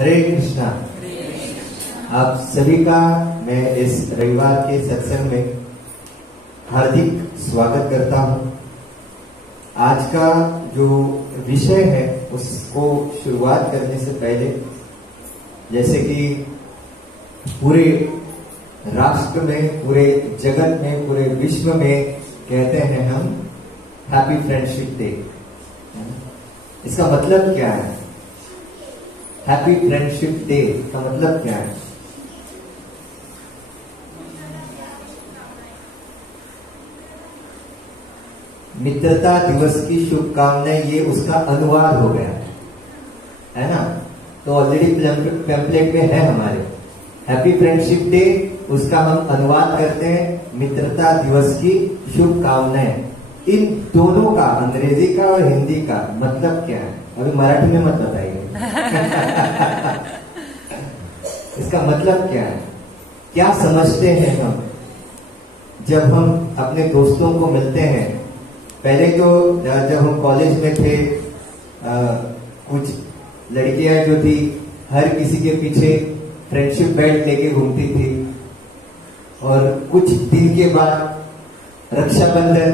हरे कृष्णा। आप सभी का मैं इस रविवार के सत्संग में हार्दिक स्वागत करता हूं। आज का जो विषय है उसको शुरुआत करने से पहले, जैसे कि पूरे राष्ट्र में, पूरे जगत में, पूरे विश्व में कहते हैं हम हैप्पी फ्रेंडशिप डे। इसका मतलब क्या है? हैप्पी फ्रेंडशिप डे का मतलब क्या है? मित्रता दिवस की शुभकामनाएं, ये उसका अनुवाद हो गया है ना। तो ऑलरेडी पैम्पलेट में है हमारे हैप्पी फ्रेंडशिप डे, उसका हम अनुवाद करते हैं मित्रता दिवस की शुभकामनाएं। इन दोनों का, अंग्रेजी का और हिंदी का मतलब क्या है? अभी मराठी में मत बताइए। इसका मतलब क्या है? क्या समझते हैं हम जब हम अपने दोस्तों को मिलते हैं? पहले तो जब हम कॉलेज में थे, कुछ लड़कियां जो थी हर किसी के पीछे फ्रेंडशिप बेल्ट लेके घूमती थी, और कुछ दिन के बाद रक्षाबंधन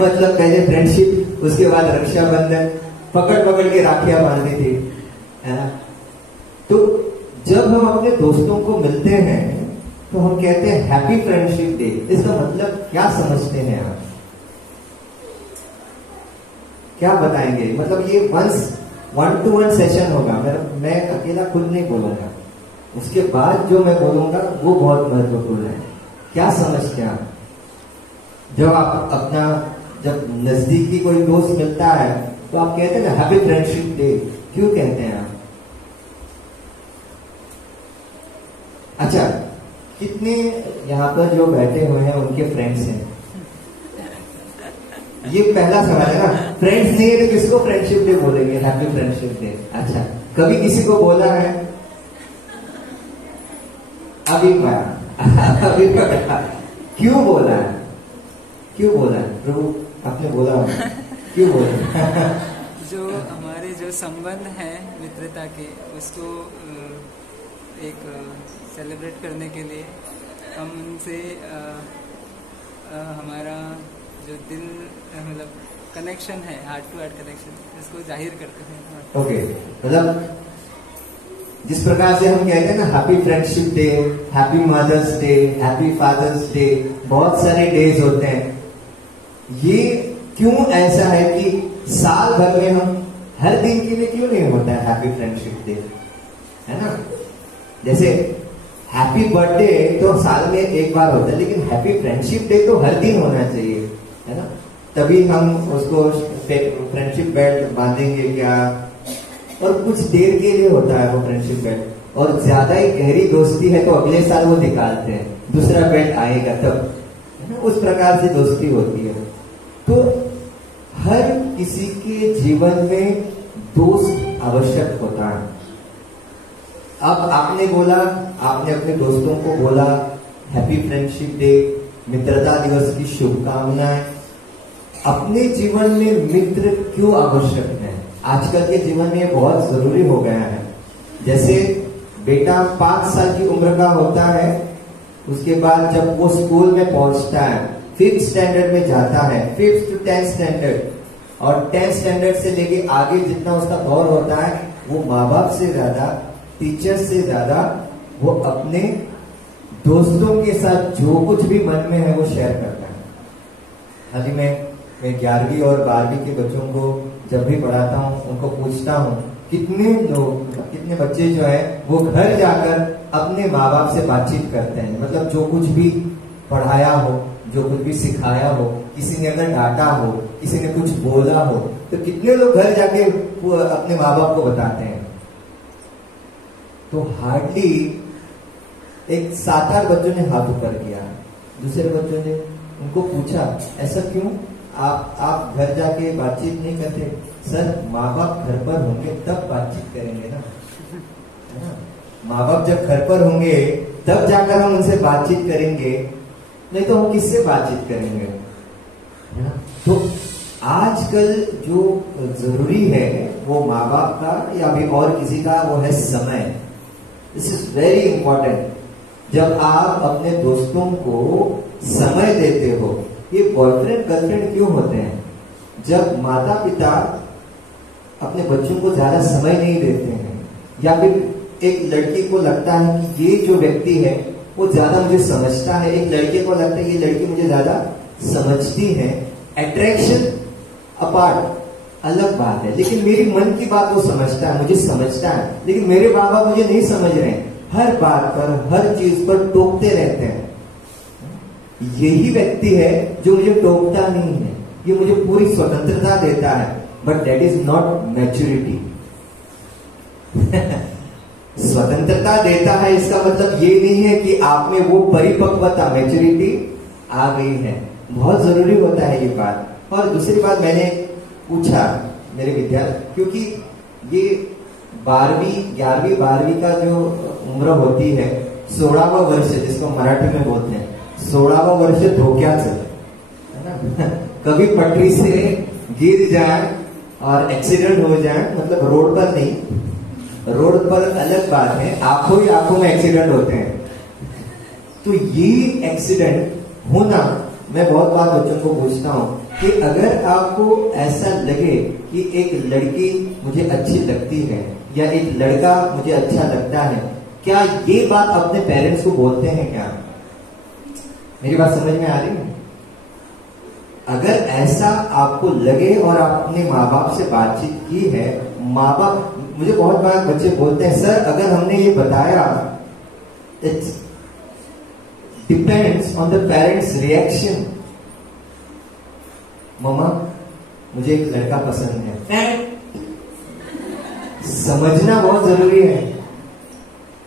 मतलब पहले फ्रेंडशिप, उसके बाद रक्षाबंधन, पकड़ पकड़ के राखियां बांधती थी, है ना। तो जब हम अपने दोस्तों को मिलते हैं तो हम कहते हैं हैप्पी फ्रेंडशिप डे। इसका मतलब क्या समझते हैं आप? क्या बताएंगे? मतलब ये 1-to-1 सेशन होगा, मैं अकेला खुद नहीं बोलूंगा, उसके बाद जो मैं बोलूंगा वो बहुत महत्वपूर्ण है। क्या समझते हैं आप? जब नजदीकी कोई दोस्त मिलता है तो आप कहते हैं हैप्पी फ्रेंडशिप डे, क्यों कहते हैं आप? अच्छा, कितने यहाँ पर जो बैठे हुए हैं उनके फ्रेंड्स हैं? ये पहला सवाल है ना। फ्रेंड्स नहीं है तो किसको फ्रेंडशिप डे बोलेंगे? Happy friendship day. अच्छा, कभी किसी को बोला है? अभी पाया। क्यों बोला है? क्यों बोला है प्रभु? आपने बोला होगा, क्यों बोला? जो हमारे जो संबंध हैं मित्रता के, उसको एक सेलिब्रेट करने के लिए हम उनसे हमारा जो दिल, मतलब कनेक्शन है, हार्ट टू हार्ट कनेक्शन, इसको जाहिर करते हैं। ओके, मतलब जिस प्रकार से हम कहते हैं ना happy friendship day, happy mother's day, happy father's day, बहुत सारे डेज होते हैं। ये क्यों ऐसा है कि साल भर में हम हर दिन के लिए क्यों नहीं होता है हैप्पी फ्रेंडशिप डे, है ना? जैसे हैप्पी बर्थडे तो साल में एक बार होता है, लेकिन हैप्पी फ्रेंडशिप डे तो हर दिन होना चाहिए, है ना। तभी हम उसको फ्रेंडशिप बेल्ट बांधेंगे क्या, और कुछ देर के लिए होता है वो फ्रेंडशिप बेल्ट, और ज्यादा ही गहरी दोस्ती है तो अगले साल वो निकालते हैं, दूसरा बेल्ट आएगा तब, है ना। उस प्रकार से दोस्ती होती है। तो हर किसी के जीवन में दोस्त आवश्यक होता है। अब आपने बोला, आपने अपने दोस्तों को बोला हैप्पी फ्रेंडशिप डे, मित्रता दिवस की शुभकामनाएं। अपने जीवन में मित्र क्यों आवश्यक है? आजकल के जीवन में ये बहुत जरूरी हो गया है। जैसे बेटा 5 साल की उम्र का होता है, उसके बाद जब वो स्कूल में पहुंचता है, 5th स्टैंडर्ड में जाता है, 5th to 10th स्टैंडर्ड, और 10th स्टैंडर्ड से लेके आगे जितना उसका दौर होता है, वो माँ बाप से ज्यादा, टीचर से ज्यादा वो अपने दोस्तों के साथ जो कुछ भी मन में है वो शेयर करता है। हाल ही में मैं 11वीं और 12वीं के बच्चों को जब भी पढ़ाता हूँ, उनको पूछता हूँ कितने लोग, कितने बच्चे जो है वो घर जाकर अपने माँ बाप से बातचीत करते हैं। मतलब जो कुछ भी पढ़ाया हो, जो कुछ भी सिखाया हो, किसी ने अगर डांटा हो, किसी ने कुछ बोला हो, तो कितने लोग घर जाके अपने माँ बाप को बताते हैं? तो हार्डली एक 7-8 बच्चों ने हाथ ऊपर किया। दूसरे बच्चों ने उनको पूछा ऐसा क्यों, आप घर जाके बातचीत नहीं करते? सर, माँ बाप घर पर होंगे तब बातचीत करेंगे ना, है ना। माँ बाप जब घर पर होंगे तब जाकर हम उनसे बातचीत करेंगे, नहीं तो हम किससे बातचीत करेंगे, है ना। तो आजकल जो जरूरी है वो माँ बाप का या अभी और किसी का, वो है समय। This is very important. जब आप अपने दोस्तों को समय देते हो, ये बॉयफ्रेंड गर्लफ्रेंड क्यों होते हैं? जब माता पिता अपने बच्चों को ज्यादा समय नहीं देते हैं, या फिर एक लड़की को लगता है कि ये जो व्यक्ति है वो ज्यादा मुझे समझता है, एक लड़के को लगता है ये लड़की मुझे ज्यादा समझती है, अट्रैक्शन अपार्ट अलग बात है, लेकिन मेरी मन की बात वो समझता है, मुझे समझता है, लेकिन मेरे बाबा मुझे नहीं समझ रहे हैं, हर बात पर हर चीज पर टोकते रहते हैं। यही व्यक्ति है जो मुझे टोकता नहीं है, ये मुझे पूरी स्वतंत्रता देता है, but that is not maturity. स्वतंत्रता देता है इसका मतलब ये नहीं है कि आप में वो परिपक्वता, मैच्योरिटी आ गई है। बहुत जरूरी होता है ये बात। और दूसरी बात, मैंने पूछा मेरे विद्यार्थी, क्योंकि ये 12वीं 11वीं 12वीं का जो उम्र होती है, 16वां वर्ष जिसको मराठी में बोलते हैं, 16वां वर्ष धोख्याचं, है ना। कभी पटरी से गिर जाए और एक्सीडेंट हो जाए, मतलब रोड पर नहीं, रोड पर अलग बात है, आंखों ही आंखों में एक्सीडेंट होते हैं। तो ये एक्सीडेंट होना, मैं बहुत बार बच्चों को पूछता हूं कि अगर आपको ऐसा लगे कि एक लड़की मुझे अच्छी लगती है या एक लड़का मुझे अच्छा लगता है, क्या ये बात अपने पेरेंट्स को बोलते हैं क्या? मेरी बात समझ में आ रही है? अगर ऐसा आपको लगे और आप अपने माँ बाप से बातचीत की है, माँ बाप, मुझे बहुत बार बच्चे बोलते हैं, सर अगर हमने ये बताया, it's depends on the parents reaction. मम्मा मुझे एक लड़का पसंद है, समझना बहुत जरूरी है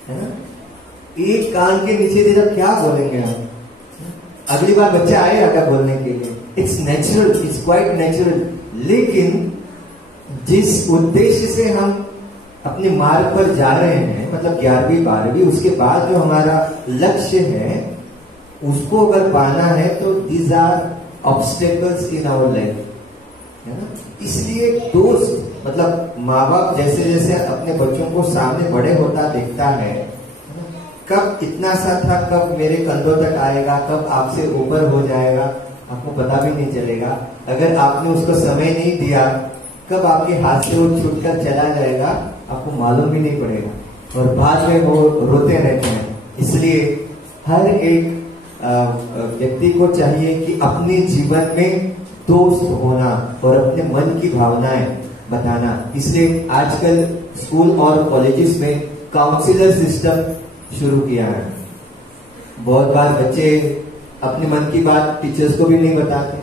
ना। एक कान के नीचे दे जब क्या बोलेंगे हम, अगली बार बच्चा आएगा क्या बोलने के लिए? It's natural, it's quite natural. लेकिन जिस उद्देश्य से हम अपने मार्ग पर जा रहे हैं, मतलब 11वीं 12वीं, उसके बाद जो हमारा लक्ष्य है उसको अगर पाना है, तो these are obstacles in our life, है ना। इसलिए दोस्त, मतलब माँ बाप जैसे जैसे अपने बच्चों को सामने बड़े होता देखता है, कब इतना सा था, कब मेरे कंधों तक आएगा, कब आपसे ऊपर हो जाएगा, आपको पता भी नहीं चलेगा। अगर आपने उसको समय नहीं दिया, कब आपके हाथ से वो छूटकर चला जाएगा, आपको मालूम भी नहीं पड़ेगा, और बाद में वो रोते रहते हैं। इसलिए हर एक व्यक्ति को चाहिए कि अपने जीवन में दोस्त होना और अपने मन की भावनाएं बताना। इसलिए आजकल स्कूल और कॉलेजेस में काउंसलर सिस्टम शुरू किया है। बहुत बार बच्चे अपने मन की बात टीचर्स को भी नहीं बताते,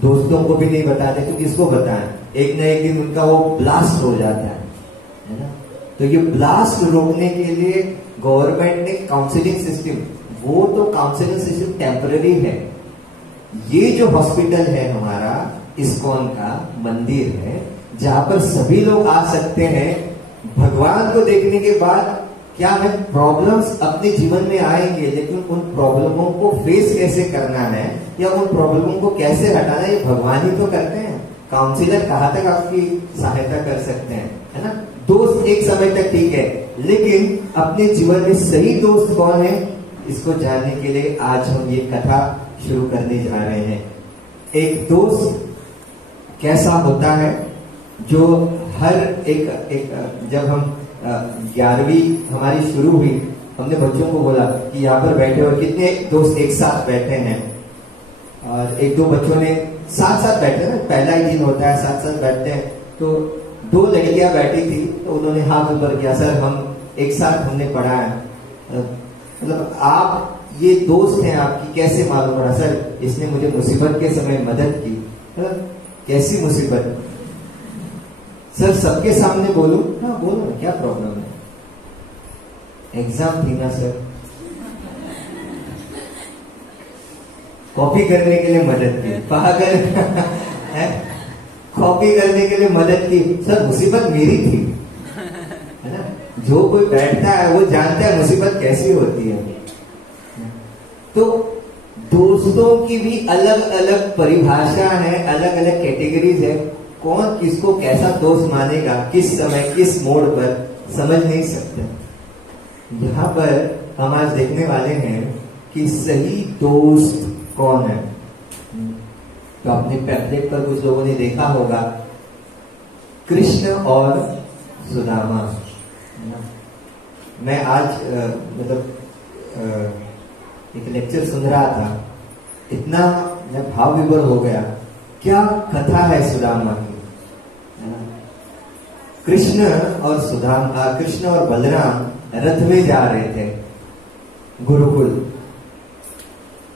दोस्तों को भी नहीं बताते, तो किसको बताएं? एक न एक दिन उनका वो ब्लास्ट हो जाता है ना। तो ये ब्लास्ट रोकने के लिए गवर्नमेंट ने काउंसलिंग सिस्टम, वो तो काउंसलिंग सिस्टम टेम्पररी है। ये जो हॉस्पिटल है हमारा, इस्कॉन का मंदिर है, जहां पर सभी लोग आ सकते हैं। भगवान को देखने के बाद क्या है, प्रॉब्लम्स अपने जीवन में आएंगे, लेकिन उन प्रॉब्लमों को फेस कैसे करना है या उन प्रॉब्लमों को कैसे हटाना, ये भगवान ही तो करते हैं। काउंसलर कहाँ तक आपकी सहायता कर सकते हैं, है ना। दोस्त एक समय तक ठीक है, लेकिन अपने जीवन में सही दोस्त कौन है, इसको जानने के लिए आज हम ये कथा शुरू करने जा रहे हैं। एक दोस्त कैसा होता है, जो हर एक जब हम 11वीं हमारी शुरू हुई, हमने बच्चों को बोला कि यहाँ पर बैठे और कितने दोस्त एक साथ बैठे हैं, और एक दो बच्चों ने साथ साथ बैठे ना, पहला ही दिन होता है, साथ साथ बैठते हैं। तो 2 लड़कियां बैठी थी, तो उन्होंने हाथ ऊपर किया, सर हम एक साथ हमने पढ़ा है। मतलब आप ये दोस्त हैं आपकी, कैसे मालूम पड़ा? सर इसने मुझे मुसीबत के समय मदद की। कैसी मुसीबत? सर सबके सामने बोलूं? हाँ बोलो, क्या प्रॉब्लम है? एग्जाम थी ना सर, कॉपी करने के लिए मदद की, पागल है, कॉपी करने के लिए मदद की। सर मुसीबत मेरी थी, है ना। जो कोई बैठता है वो जानता है मुसीबत कैसी होती है। तो दोस्तों की भी अलग अलग परिभाषा है, अलग अलग कैटेगरीज है। कौन किसको कैसा दोस्त मानेगा, किस समय किस मोड़ पर, समझ नहीं सकते। यहाँ पर हम आज देखने वाले हैं कि सही दोस्त कौन है। तो अपने पैम्फलेट पर कुछ लोगों ने देखा होगा, कृष्ण और सुदामा। मैं आज एक लेक्चर सुन रहा था, इतना मैं भाव विभोर हो गया। क्या कथा है सुदामा की। कृष्ण और बलराम रथ में जा रहे थे गुरुकुल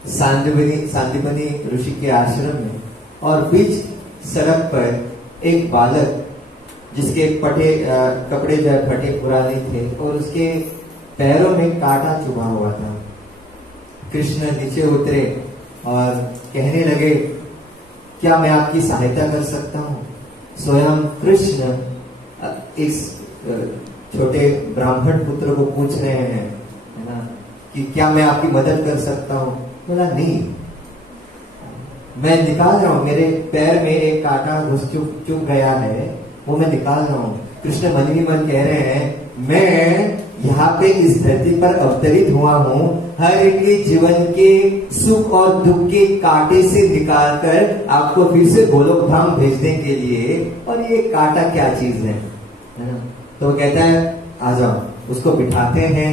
सांदीपनी ऋषि के आश्रम में, और बीच सड़क पर एक बालक जिसके कपड़े जो फटे पुराने थे और उसके पैरों में कांटा चुभा हुआ था। कृष्ण नीचे उतरे और कहने लगे, क्या मैं आपकी सहायता कर सकता हूँ। स्वयं कृष्ण इस छोटे ब्राह्मण पुत्र को पूछ रहे हैं, है ना, कि क्या मैं आपकी मदद कर सकता हूँ। बोला नहीं, मैं निकाल रहा हूँ, मेरे पैर में एक कांटा चुभ गया है, वो मैं निकाल रहा हूँ। कृष्ण मन ही मन कह रहे हैं, मैं यहाँ पे इस धरती पर अवतरित हुआ हूँ हर एक के जीवन के सुख और दुख के कांटे से निकालकर आपको फिर से गोलोक धाम भेजने के लिए, और ये कांटा क्या चीज है ना। तो कहता है आ जाओ, उसको बिठाते हैं।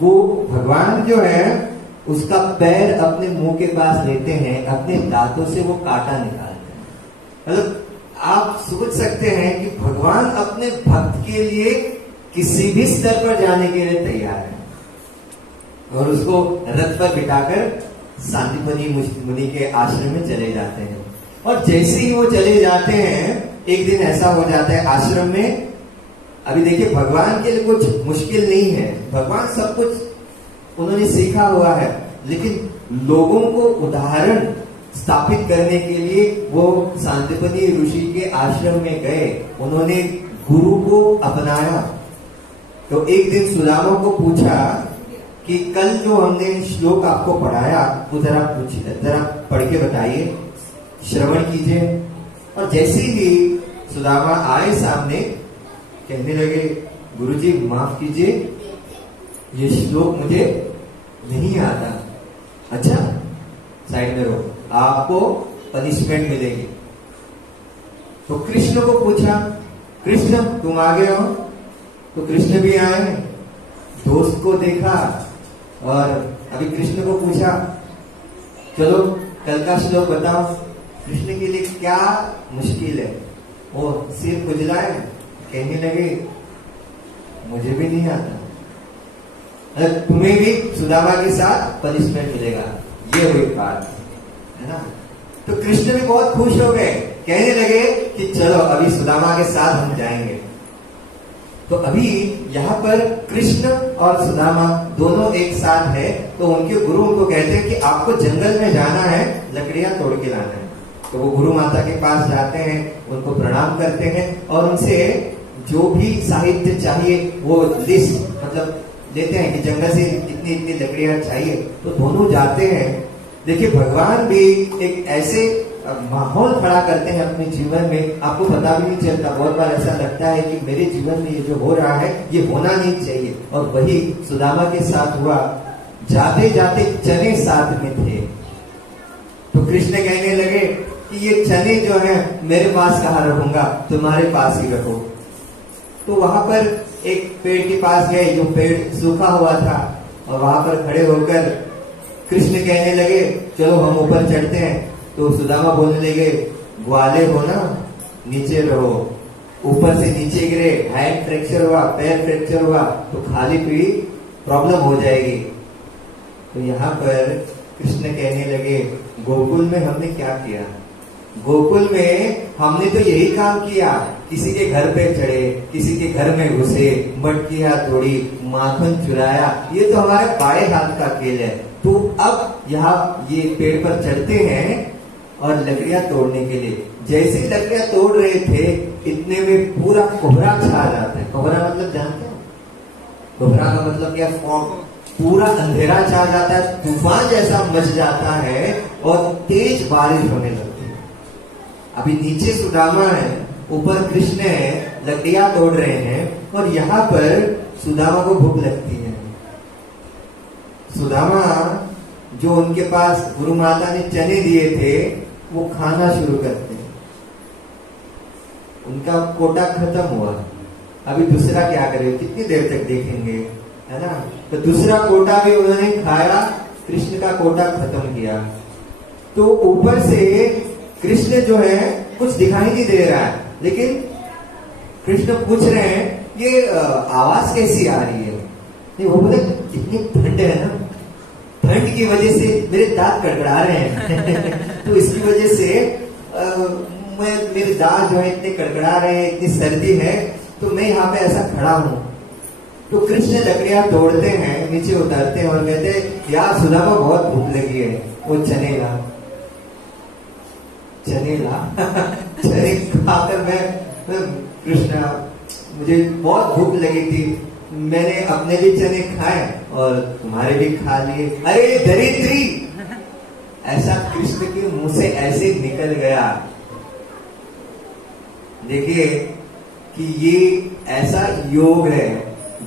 वो भगवान जो है उसका पैर अपने मुंह के पास लेते हैं, अपने दांतों से वो कांटा निकालते हैं। मतलब आप सोच सकते हैं कि भगवान अपने भक्त के लिए किसी भी स्तर पर जाने के लिए तैयार है, और उसको रथ पर बिठाकर सांदीपनी मुनि के आश्रम में चले जाते हैं। और जैसे ही वो चले जाते हैं, एक दिन ऐसा हो जाता है आश्रम में। अभी देखिए, भगवान के लिए कुछ मुश्किल नहीं है, भगवान सब कुछ उन्होंने सीखा हुआ है, लेकिन लोगों को उदाहरण स्थापित करने के लिए वो सांदीपनी ऋषि के आश्रम में गए, उन्होंने गुरु को अपनाया। तो एक दिन सुदामा को पूछा कि कल जो हमने श्लोक आपको पढ़ाया वो जरा पढ़ के बताइए, श्रवण कीजिए। और जैसे ही सुदामा आए सामने, कहने लगे, गुरुजी माफ कीजिए, ये श्लोक मुझे नहीं आता। अच्छा, साइड में रहो, आपको पनिशमेंट मिलेगी। तो कृष्ण को पूछा, कृष्ण तुम आ गए हो। तो कृष्ण भी आए, दोस्त को देखा, और अभी कृष्ण को पूछा, चलो कल का श्लोक बताओ। कृष्ण के लिए क्या मुश्किल है। वो सिर खुजलाए, कहने लगे, मुझे भी नहीं आता, तुम्हें भी सुदामा के साथ पनिशमेंट मिलेगा। ये हुई बात, है ना। तो कृष्ण भी बहुत खुश हो गए, कहने लगे कि चलो अभी सुदामा के साथ हम जाएंगे। तो अभी यहाँ पर कृष्ण और सुदामा दोनों एक साथ है। तो उनके गुरु उनको कहते हैं कि आपको जंगल में जाना है, लकड़ियां तोड़ के लाना है। तो वो गुरु माता के पास जाते हैं, उनको प्रणाम करते हैं, और उनसे जो भी साहित्य चाहिए वो लिस्ट मतलब लेते हैं कि जंगल से इतनी इतनी लकड़ियां चाहिए। तो दोनों जाते हैं। देखिए, भगवान भी एक ऐसे माहौल खड़ा करते हैं अपने जीवन में, आपको पता भी नहीं चलता। बहुत बार ऐसा लगता है कि मेरे जीवन में ये जो हो रहा है ये होना नहीं चाहिए, और वही सुदामा के साथ हुआ। जाते जाते चने साथ में थे, तो कृष्ण कहने लगे कि ये चने जो है मेरे पास कहाँ रखूंगा, तुम्हारे पास ही रखो। तो वहां पर एक पेड़ के पास गए, जो पेड़ सूखा हुआ था, और वहां पर खड़े होकर कृष्ण कहने लगे, चलो हम ऊपर चढ़ते हैं। तो सुदामा बोलने लगे, ग्वाले हो ना, नीचे रहो। ऊपर से नीचे गिरे, हैंड फ्रैक्चर हुआ, पैर फ्रैक्चर हुआ, तो खाली पीढ़ी प्रॉब्लम हो जाएगी। तो यहाँ पर कृष्ण कहने लगे, गोकुल में हमने क्या किया। गोकुल में हमने तो यही काम किया, किसी के घर पे चढ़े, किसी के घर में घुसे, मटकियां तोड़ी, माखन चुराया, ये तो हमारे बाएं हाथ का खेल है। तो अब यहाँ ये पेड़ पर चढ़ते हैं और लकड़ियां तोड़ने के लिए। जैसे लकड़ियां तोड़ रहे थे, इतने में पूरा कोहरा छा जाता है। कोहरा मतलब जानते हो? कोहरा का मतलब क्या? फॉग, पूरा अंधेरा छा जाता है, तूफान जैसा मच जाता है और तेज बारिश होने लगती है। अभी नीचे सुदामा है, ऊपर कृष्ण है, लकड़ियां तोड़ रहे हैं और यहाँ पर सुदामा को भूख लगती है। सुदामा जो उनके पास गुरु माता ने चने दिए थे वो खाना शुरू करते हैं। उनका कोटा खत्म हुआ, अभी दूसरा क्या करें, कितनी देर तक देखेंगे, है ना। तो दूसरा कोटा भी उन्होंने खाया, कृष्ण का कोटा खत्म किया। तो ऊपर से कृष्ण जो है कुछ दिखाई नहीं दे रहा है, लेकिन कृष्ण पूछ रहे हैं ये आवाज कैसी आ रही है। नहीं, वो बोले इतनी ठंड है ना, ठंड की वजह से मेरे दांत कड़कड़ा रहे हैं तो इसकी वजह से मेरे दांत जो है इतने कड़कड़ा रहे हैं, इतनी सर्दी है, तो मैं यहाँ पे ऐसा खड़ा हूँ। तो कृष्ण लकड़ियां तोड़ते हैं, नीचे उतारते हैं और कहते हैं यार सुदामा बहुत भूख लगी है, वो चने ला चने खाकर मैं कृष्ण मुझे बहुत भूख लगी थी, मैंने अपने भी चने खाए और तुम्हारे भी खा लिए। अरे दरिद्री, ऐसा कृष्ण के मुंह से ऐसे निकल गया। देखिए कि ये ऐसा योग है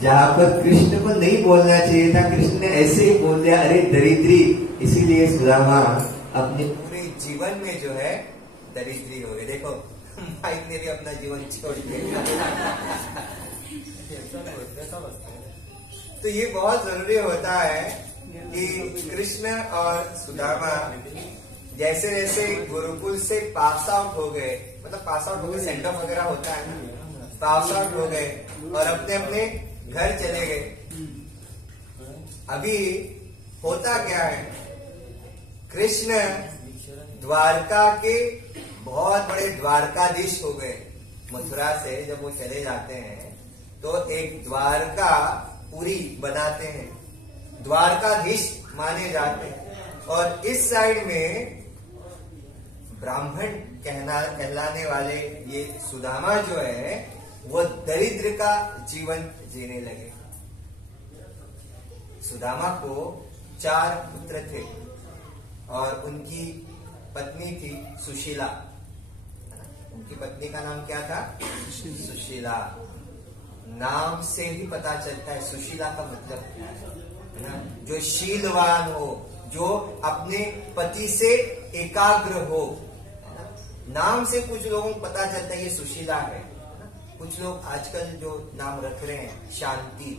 जहां पर कृष्ण को नहीं बोलना चाहिए था, कृष्ण ने ऐसे ही बोल दिया अरे दरिद्री। इसीलिए सुदामा अपने पूरे जीवन में जो है दरिद्री हो गए। देखो माइक ने भी अपना जीवन छोड़ दिया तो ये बहुत जरूरी होता है कि कृष्ण और सुदामा जैसे जैसे गुरुकुल से पास आउट हो गए, मतलब पास आउट हो गए, सेंड ऑफ वगैरह होता है ना, पास आउट हो गए और अपने अपने घर चले गए। अभी होता क्या है, कृष्ण द्वारका के बहुत बड़े द्वारकाधीश हो गए। मथुरा से जब वो चले जाते हैं तो एक द्वारका पूरी बनाते हैं, द्वारकाधीश माने जाते हैं। और इस साइड में ब्राह्मण कहलाने वाले ये सुदामा जो है वो दरिद्र का जीवन जीने लगे। सुदामा को 4 पुत्र थे और उनकी पत्नी थी सुशीला। उनकी पत्नी का नाम क्या था? सुशीला। नाम से ही पता चलता है सुशीला का मतलब क्या है ना, जो शीलवान हो, जो अपने पति से एकाग्र हो। नाम से कुछ लोगों को पता चलता है ये सुशीला है। कुछ लोग आजकल जो नाम रख रहे हैं शांति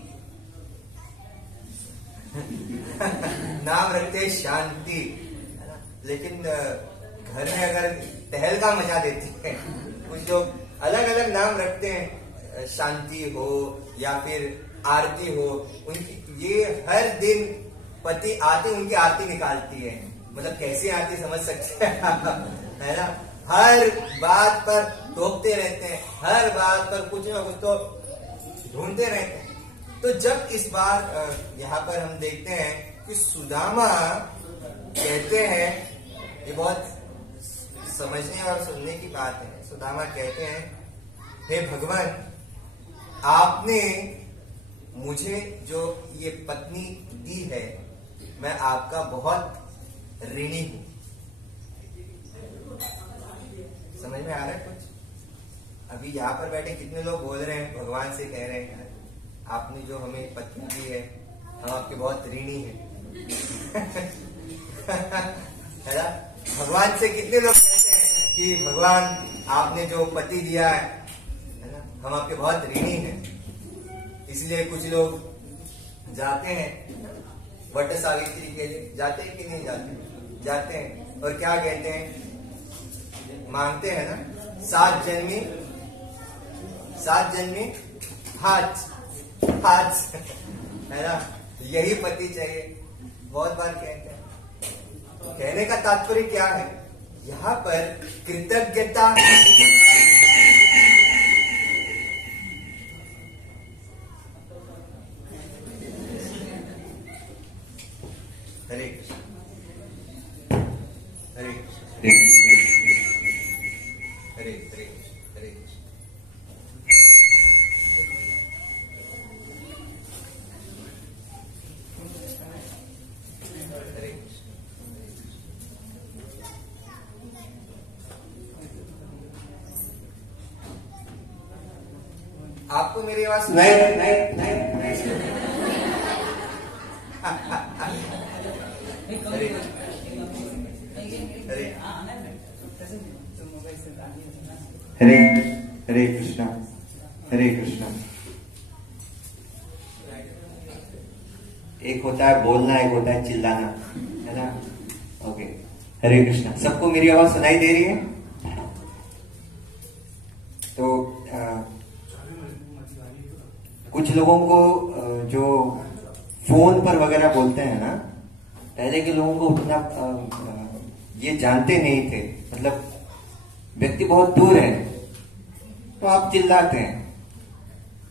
नाम रखते हैं शांति, है ना, लेकिन घर में अगर तहलका मचा देती है। कुछ लोग अलग अलग नाम रखते हैं, शांति हो या फिर आरती हो। उनकी ये हर दिन पति आते उनकी आरती निकालती है, मतलब कैसी आरती समझ सकते हैं है ना। हर बात पर टोकते रहते हैं, हर बात पर कुछ ना कुछ तो ढूंढते रहते हैं। तो जब इस बार यहाँ पर हम देखते हैं कि सुदामा कहते हैं, ये बहुत समझने और सुनने की बात है। सुदामा कहते हैं हे भगवान, आपने मुझे जो ये पत्नी दी है, मैं आपका बहुत ऋणी हूं। समझ में आ रहा है कुछ? अभी यहाँ पर बैठे कितने लोग बोल रहे हैं, भगवान से कह रहे हैं आपने जो हमें पत्नी दी है हम आपके बहुत ऋणी हैं है ना। भगवान से कितने लोग कहते हैं कि भगवान आपने जो पति दिया है ना, हम आपके बहुत ऋणी हैं। इसलिए कुछ लोग जाते हैं वट सावित्री के लिए, जाते हैं कि नहीं जाते? जाते हैं और क्या कहते हैं, मांगते हैं ना, 7 जन्मी हाथ है ना, यही पति चाहिए। बहुत बार कहते हैं। कहने का तात्पर्य क्या है, यहाँ पर कृतज्ञता हरे कृष्ण हरे कृष्ण हरे हरे हरे कृष्ण। आपको मेरी आवाज सुनाई नहीं नहीं अरे अरे हरे हरे कृष्णा हरे कृष्णा। एक होता है बोलना, एक होता है चिल्लाना, है ना? ओके, हरे कृष्णा। सबको मेरी आवाज सुनाई दे रही है? तो कुछ लोगों को जो फोन पर वगैरह बोलते हैं ना, पहले के लोगों को उतना ये जानते नहीं थे, मतलब व्यक्ति बहुत दूर है तो आप चिल्लाते हैं।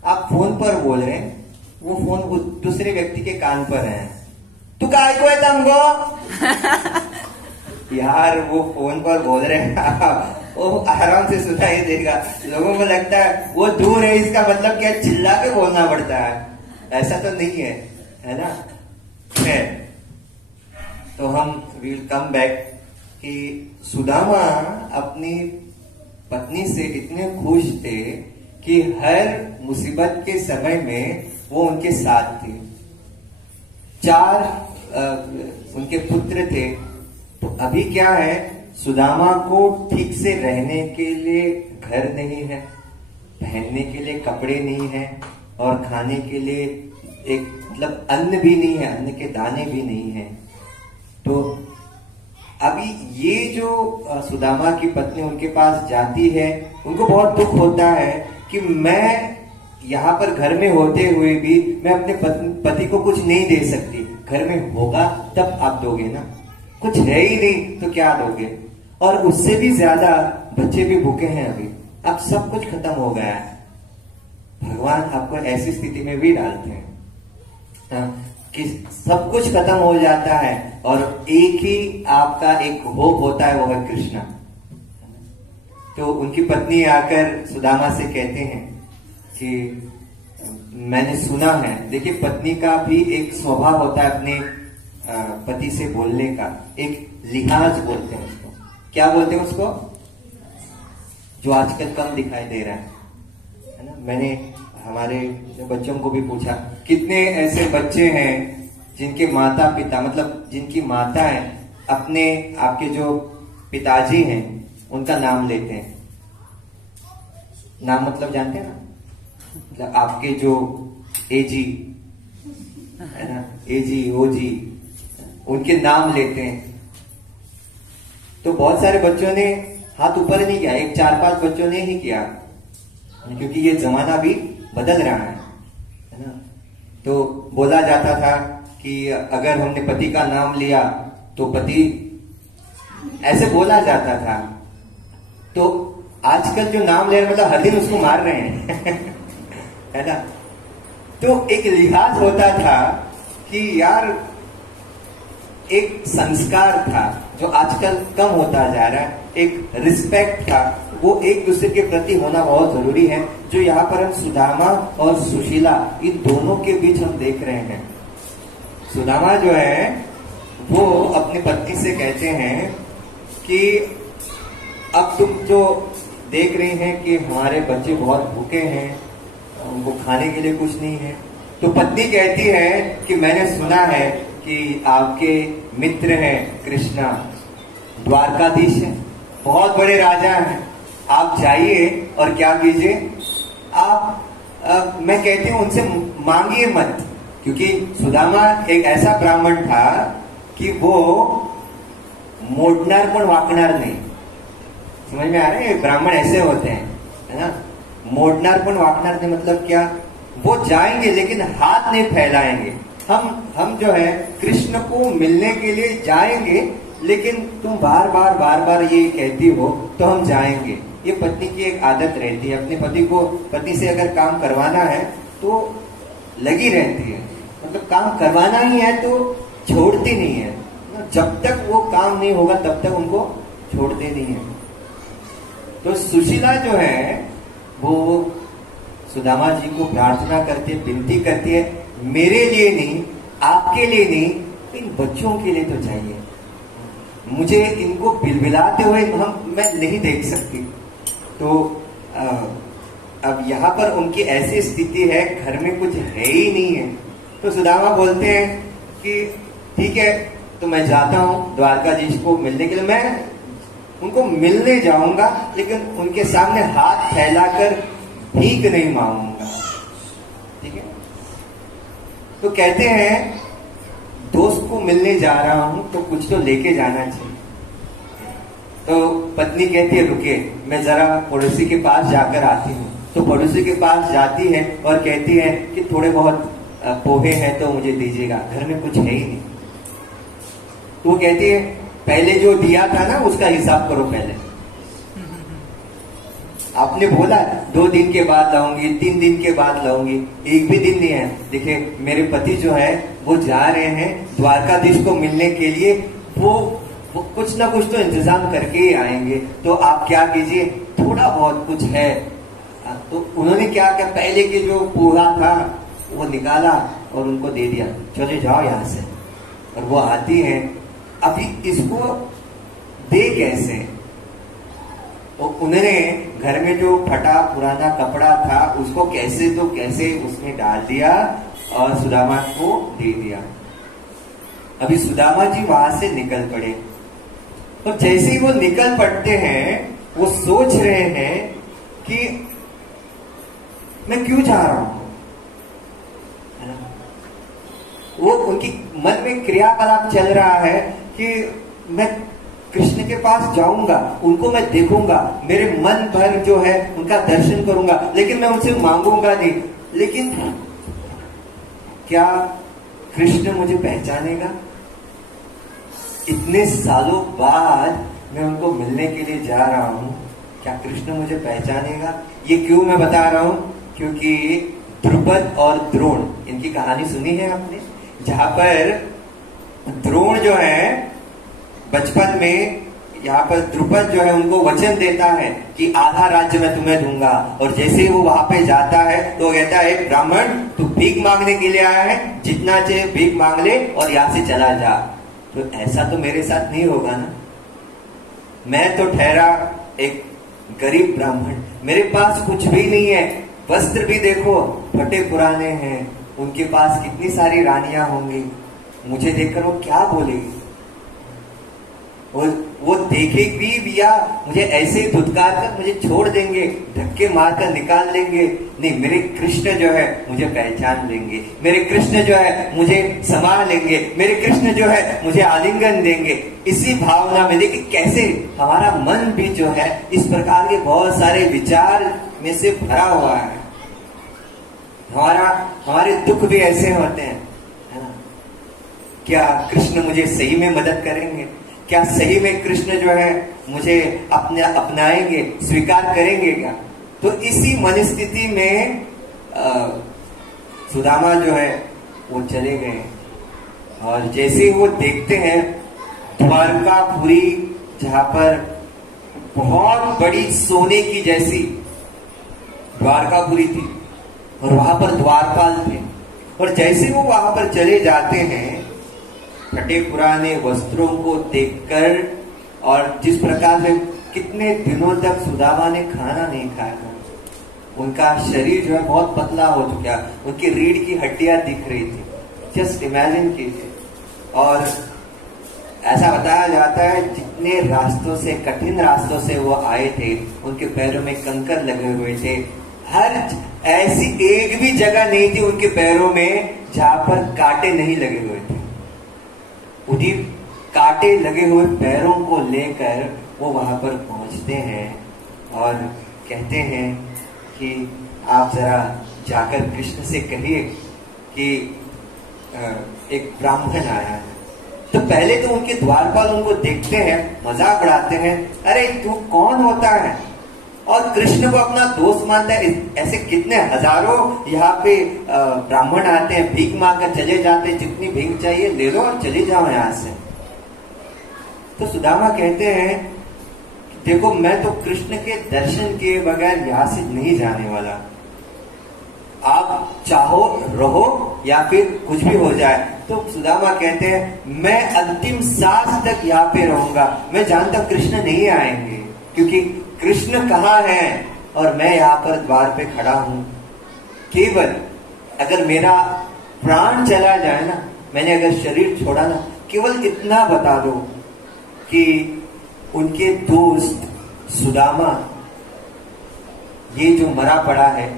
आप फोन पर बोल रहे हैं, वो फोन दूसरे व्यक्ति के कान पर है, तू काय को है तमको यार वो फोन पर बोल रहे हैं वो आराम से सुनाई देगा। लोगों को लगता है वो दूर है, इसका मतलब क्या चिल्ला के बोलना पड़ता है। ऐसा तो नहीं है ना? है तो हम विल कम बैक कि सुदामा अपनी पत्नी से इतने खुश थे कि हर मुसीबत के समय में वो उनके साथ थे। 4 उनके पुत्र थे। तो अभी क्या है, सुदामा को ठीक से रहने के लिए घर नहीं है, पहनने के लिए कपड़े नहीं है, और खाने के लिए एक मतलब अन्न भी नहीं है, अन्न के दाने भी नहीं है। तो अभी ये जो सुदामा की पत्नी उनके पास जाती है, उनको बहुत दुख होता है कि मैं यहाँ पर घर में होते हुए भी मैं अपने पति को कुछ नहीं दे सकती। घर में होगा तब आप दोगे ना, कुछ है ही नहीं तो क्या दोगे? और उससे भी ज्यादा बच्चे भी भूखे हैं अभी, अब सब कुछ खत्म हो गया है। भगवान आपको ऐसी स्थिति में भी डालते हैं कि सब कुछ खत्म हो जाता है और एक ही आपका एक होप होता है, वो है कृष्णा। तो उनकी पत्नी आकर सुदामा से कहते हैं कि मैंने सुना है, देखिए पत्नी का भी एक स्वभाव होता है अपने पति से बोलने का, एक लिहाज बोलते हैं उसको। क्या बोलते हैं उसको? जो आजकल कम दिखाई दे रहा है ना? मैंने हमारे बच्चों को भी पूछा, कितने ऐसे बच्चे हैं जिनके माता पिता, मतलब जिनकी माता है, अपने आपके जो पिताजी हैं उनका नाम लेते हैं। नाम मतलब जानते हैं ना? मतलब आपके जो एजी है ना, एजी ओजी, उनके नाम लेते हैं। तो बहुत सारे बच्चों ने हाथ ऊपर नहीं किया, एक 4-5 बच्चों ने ही किया, क्योंकि ये जमाना भी बदल रहा है ना? तो बोला जाता था कि अगर हमने पति का नाम लिया तो पति, ऐसे बोला जाता था। तो आजकल जो नाम ले रहे मतलब हर दिन उसको मार रहे हैं है ना? तो एक लिहाज होता था कि यार, एक संस्कार था जो आजकल कम होता जा रहा है, एक रिस्पेक्ट था, वो एक दूसरे के प्रति होना बहुत जरूरी है, जो यहाँ पर हम सुदामा और सुशीला इन दोनों के बीच हम देख रहे हैं। सुदामा जो है वो अपनी पत्नी से कहते हैं कि अब तुम जो देख रहे हैं कि हमारे बच्चे बहुत भूखे हैं, उनको खाने के लिए कुछ नहीं है। तो पत्नी कहती है कि मैंने सुना है कि आपके मित्र हैं कृष्णा, द्वारकाधीश हैं, बहुत बड़े राजा हैं, आप जाइए और क्या कीजिए, आप मैं कहती हूँ उनसे मांगिए मत, क्योंकि सुदामा एक ऐसा ब्राह्मण था कि वो मोड़नार पण वाकनार नहीं। समझ में आ रहा है? ब्राह्मण ऐसे होते हैं, है ना? मोड़नार पण वाकनार नहीं मतलब क्या? वो जाएंगे लेकिन हाथ नहीं फैलाएंगे। हम जो है कृष्ण को मिलने के लिए जाएंगे, लेकिन तुम बार बार ये कहती हो तो हम जाएंगे। ये पत्नी की एक आदत रहती है, अपने पति से अगर काम करवाना है तो लगी रहती है, मतलब काम करवाना ही है तो छोड़ती नहीं है। जब तक वो काम नहीं होगा तब तक उनको छोड़ते नहीं है। तो सुशीला जो है वो सुदामा जी को प्रार्थना करती है, विनती करती है, मेरे लिए नहीं, आपके लिए नहीं, इन बच्चों के लिए तो चाहिए, मुझे इनको बिलबिलाते हुए मैं नहीं देख सकती। तो अब यहाँ पर उनकी ऐसी स्थिति है, घर में कुछ है ही नहीं है। तो सुदामा बोलते हैं कि ठीक है, तो मैं जाता हूँ द्वारकाधीश को मिलने के लिए, मैं उनको मिलने जाऊंगा, लेकिन उनके सामने हाथ फैलाकर भीख नहीं मांगूंगा। ठीक है, तो कहते हैं दोस्त को मिलने जा रहा हूं तो कुछ तो लेके जाना चाहिए। तो पत्नी कहती है रुके, मैं जरा पड़ोसी के पास जाकर आती हूँ। तो पड़ोसी के पास जाती है और कहती है कि थोड़े बहुत पोहे हैं तो मुझे दीजिएगा, घर में कुछ है ही नहीं। तो वो कहती है पहले जो दिया था ना उसका हिसाब करो पहले। आपने बोला 2 दिन के बाद लाऊंगी, 3 दिन के बाद लाऊंगी, एक भी दिन नहीं है। देखिए मेरे पति जो है वो जा रहे हैं द्वारकाधीश को मिलने के लिए, वो कुछ ना कुछ तो इंतजाम करके ही आएंगे, तो आप क्या कीजिए, थोड़ा बहुत कुछ है। तो उन्होंने क्या किया, पहले के जो पोहा था वो निकाला और उनको दे दिया, चले जाओ यहाँ से। और वो आती है, अभी इसको दे कैसे, तो उन्होंने घर में जो फटा पुराना कपड़ा था उसको कैसे तो कैसे उसमें डाल दिया और सुदामा को दे दिया। अभी सुदामा जी वहां से निकल पड़े, तो जैसे ही वो निकल पड़ते हैं वो सोच रहे हैं कि मैं क्यों जा रहा हूं, है ना। वो उनकी मन में क्रियाकलाप चल रहा है कि मैं कृष्ण के पास जाऊंगा, उनको मैं देखूंगा, मेरे मन भर जो है उनका दर्शन करूंगा, लेकिन मैं उनसे मांगूंगा नहीं। लेकिन क्या कृष्ण मुझे पहचानेगा? इतने सालों बाद मैं उनको मिलने के लिए जा रहा हूं, क्या कृष्ण मुझे पहचानेगा? ये क्यों मैं बता रहा हूं, क्योंकि द्रुपद और द्रोण, इनकी कहानी सुनी है आपने, जहां पर द्रोण जो है बचपन में, यहाँ पर द्रुपद जो है उनको वचन देता है कि आधा राज्य मैं तुम्हें दूंगा, और जैसे ही वो वहां पे जाता है तो कहता है ब्राह्मण तू भीख मांगने के लिए आया है, जितना चाहिए भीख मांग ले और यहाँ से चला जा। तो ऐसा तो मेरे साथ नहीं होगा ना, मैं तो ठहरा एक गरीब ब्राह्मण, मेरे पास कुछ भी नहीं है, वस्त्र भी देखो फटे पुराने हैं, उनके पास कितनी सारी रानियां होंगी, मुझे देखकर वो क्या बोलेगी? वो देखेगी या मुझे ऐसे ही धुतकार कर मुझे छोड़ देंगे, धक्के मारकर निकाल देंगे? नहीं, मेरे कृष्ण जो है मुझे पहचान लेंगे, मेरे कृष्ण जो है मुझे संभाल लेंगे, मेरे कृष्ण जो है मुझे आलिंगन देंगे। इसी भावना में देखिए कैसे हमारा मन भी जो है इस प्रकार के बहुत सारे विचार में से भरा हुआ है। हमारे दुख भी ऐसे होते हैं, है ना। क्या कृष्ण मुझे सही में मदद करेंगे? क्या सही में कृष्ण जो है मुझे अपनाएंगे, स्वीकार करेंगे क्या? तो इसी मनस्थिति में सुदामा जो है वो चले गए, और जैसे वो देखते हैं द्वारकापुरी, जहां पर बहुत बड़ी सोने की जैसी द्वारकापुरी थी, और वहां पर द्वारपाल थे, और जैसे वो वहां पर चले जाते हैं फटे पुराने वस्त्रों को देखकर, और जिस प्रकार से कितने दिनों तक सुदामा ने खाना नहीं खाया था, उनका शरीर जो है बहुत पतला हो चुका, उनकी रीढ़ की हड्डियां दिख रही थी, जस्ट इमेजिन कीजिए। और ऐसा बताया जाता है जितने रास्तों से, कठिन रास्तों से वो आए थे, उनके पैरों में कंकर लगे हुए थे, हर ऐसी एक भी जगह नहीं थी उनके पैरों में जहां पर कांटे नहीं लगे हुए थे। उन्हीं कांटे लगे हुए पैरों को लेकर वो वहां पर पहुंचते हैं और कहते हैं कि आप जरा जाकर कृष्ण से कहिए कि एक ब्राह्मण आया है। तो पहले तो उनके द्वारपाल उनको देखते हैं, मजाक उड़ाते हैं, अरे तू कौन होता है, और कृष्ण को अपना दोस्त मानता है। ऐसे कितने हजारों यहाँ पे ब्राह्मण आते हैं, भीख मांगकर चले जाते हैं, जितनी भीख चाहिए ले लो और चले जाओ यहाँ से। तो सुदामा कहते हैं देखो मैं तो कृष्ण के दर्शन किए बगैर यहाँ से नहीं जाने वाला, आप चाहो रहो या फिर कुछ भी हो जाए। तो सुदामा कहते हैं मैं अंतिम सांस तक यहाँ पे रहूंगा, मैं जानता हूं कृष्ण नहीं आएंगे, क्योंकि कृष्ण कहाँ है और मैं यहाँ पर द्वार पे खड़ा हूं। केवल अगर मेरा प्राण चला जाए ना, मैंने अगर शरीर छोड़ा ना, केवल इतना बता दो कि उनके दोस्त सुदामा, ये जो मरा पड़ा है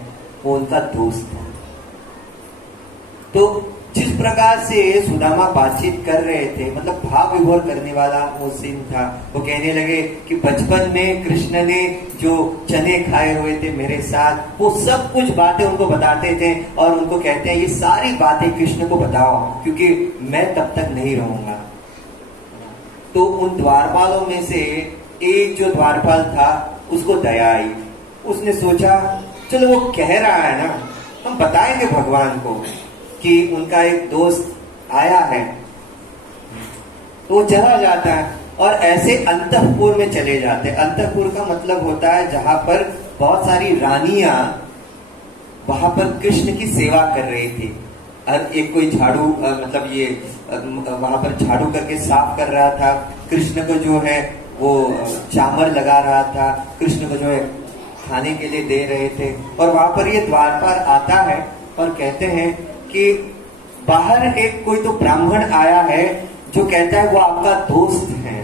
वो उनका दोस्त है। तो जिस प्रकार से सुदामा बातचीत कर रहे थे, मतलब भाव विभोर करने वाला वो सीन था। वो कहने लगे कि बचपन में कृष्ण ने जो चने खाए हुए थे मेरे साथ, वो सब कुछ बातें उनको बताते थे और उनको कहते हैं ये सारी बातें कृष्ण को बताओ, क्योंकि मैं तब तक नहीं रहूंगा। तो उन द्वारपालों में से एक जो द्वारपाल था उसको दया आई। उसने सोचा चलो वो कह रहा है ना, हम बताएंगे भगवान को कि उनका एक दोस्त आया है। तो वो चला जाता है और ऐसे अंतःपुर में चले जाते हैं। अंतःपुर का मतलब होता है जहां पर बहुत सारी रानियां वहां पर कृष्ण की सेवा कर रही थी। और एक कोई झाड़ू मतलब ये वहां पर झाड़ू करके साफ कर रहा था, कृष्ण को जो है वो चामर लगा रहा था, कृष्ण को जो है खाने के लिए दे रहे थे। और वहां पर ये द्वारपाल आता है और कहते हैं कि बाहर एक कोई तो ब्राह्मण आया है जो कहता है वो आपका दोस्त है।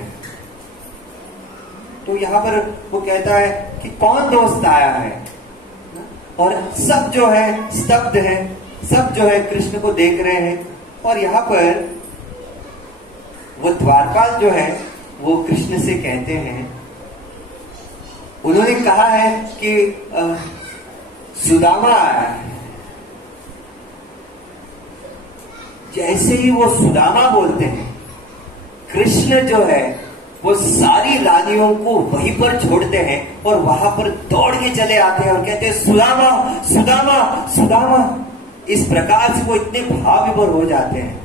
तो यहाँ पर वो कहता है कि कौन दोस्त आया है, और सब जो है स्तब्ध है, सब जो है कृष्ण को देख रहे हैं। और यहाँ पर वो द्वारपाल जो है वो कृष्ण से कहते हैं, उन्होंने कहा है कि सुदामा आया है। जैसे ही वो सुदामा बोलते हैं, कृष्ण जो है वो सारी रानियों को वहीं पर छोड़ते हैं और वहां पर दौड़ के चले आते हैं और कहते हैं सुदामा सुदामा सुदामा। इस प्रकार से वो इतने भाव विभोर हो जाते हैं।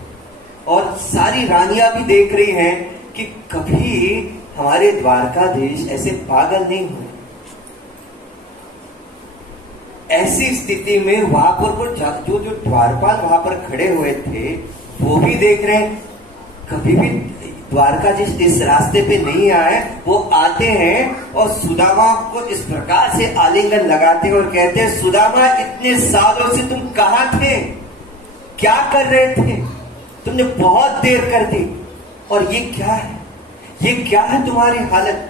और सारी रानियां भी देख रही हैं कि कभी हमारे द्वारकाधीश ऐसे पागल नहीं हुए। ऐसी स्थिति में वहां पर वो जो द्वारपाल वहां पर खड़े हुए थे वो भी देख रहे हैं, कभी भी द्वारकाधीश इस रास्ते पे नहीं आए। वो आते हैं और सुदामा को इस प्रकार से आलिंगन लगाते हैं और कहते हैं सुदामा इतने सालों से तुम कहां थे, क्या कर रहे थे, तुमने बहुत देर कर दी। और ये क्या है, ये क्या है तुम्हारी हालत,